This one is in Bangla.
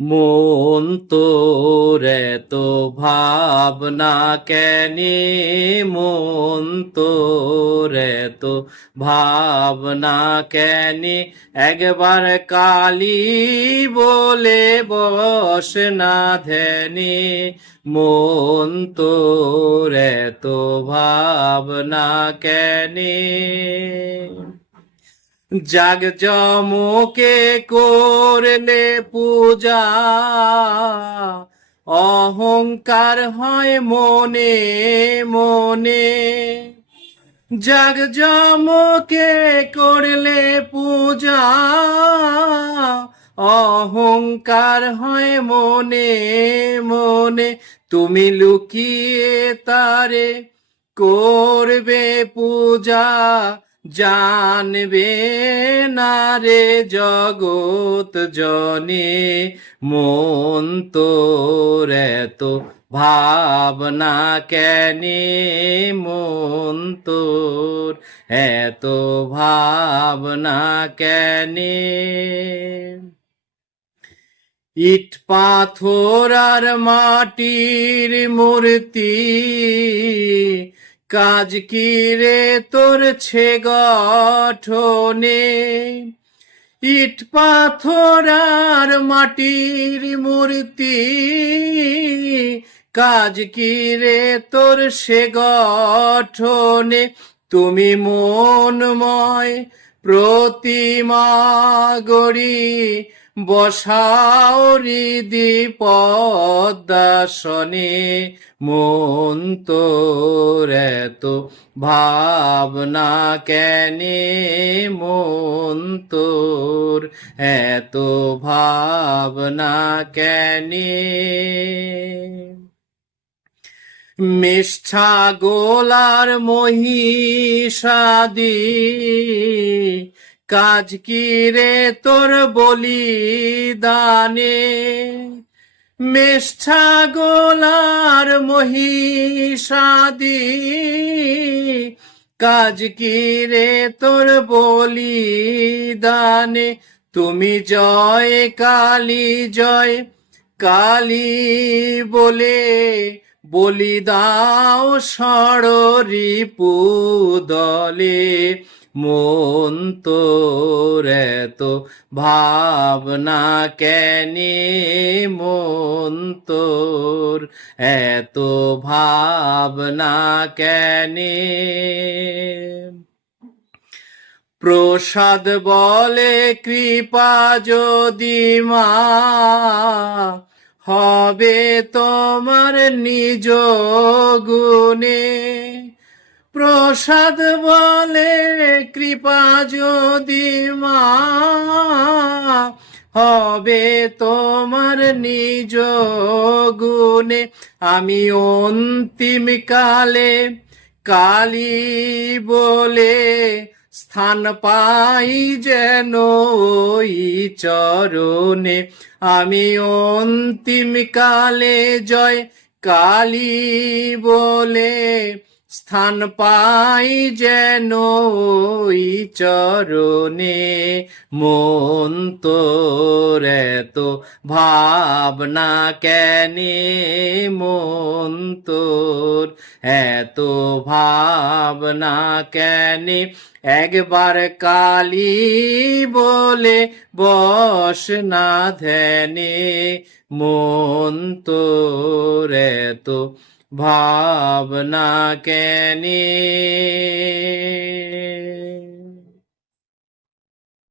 মন তোর এত ভাবনা কেনে? মন তোর এত ভাবনা কেনে? একবার কালি বলে বস না ধ্যানে। মন তোর এত ভাবনা কেনে? জাগ জমকে করলে পূজা। অহংকার হয় মনে মনে। জাগ জমকে করলে পূজা। অহংকার হয় মনে মনে। তুমি লুকিয়ে তারে করবে পূজা। জানবে না রে জগৎ জনে, মন তোর এত ভাবনা কেনে, মন তোর এত ভাবনা কেনে। ইট পাথর আর মাটির মূর্তি কাজ কি রে তোর ছে গঠনে? ইট পাথর আর মাটির মূর্তি। কাজ কি রে তোর সে গঠনে? তুমি মনময় প্রতিমা গড়ি। বসাও পদ্মাসনে, মন তোর এত ভাবনা কেনে, মন তোর এত ভাবনা কেনে। মিষ্ঠা গোলার মহিষাদি কাজ কি রে তোর বলি দানে মিষ্ঠা গোলার মহিষাদি, কাজ কি রে তোর বলি দানে তুমি জয়, কালী জয়, কালী বলে বলি দাও ষড়রি পুদলে মন তোর এত ভাবনা কেনে? মন তোর এত ভাবনা কেনে? প্রসাদ বলে কৃপা যদি মা, হবে তোমার নিজ গুণে। প্রসাদ বলে কৃপা যদি মা হবে তোমার নিজ গুণে। আমি অন্তিম কালে কালী বলে স্থান পাই যেন ওই চরণে। আমি অন্তিম কালে জয় কালী বলে স্থান পাই যেন ওই চরণে। মন তোর এত ভাবনা কেনে? মন তোর এত ভাবনা কেনে? একবার কালি বলে বস না ধ্যানে। মন তোর এত भावना के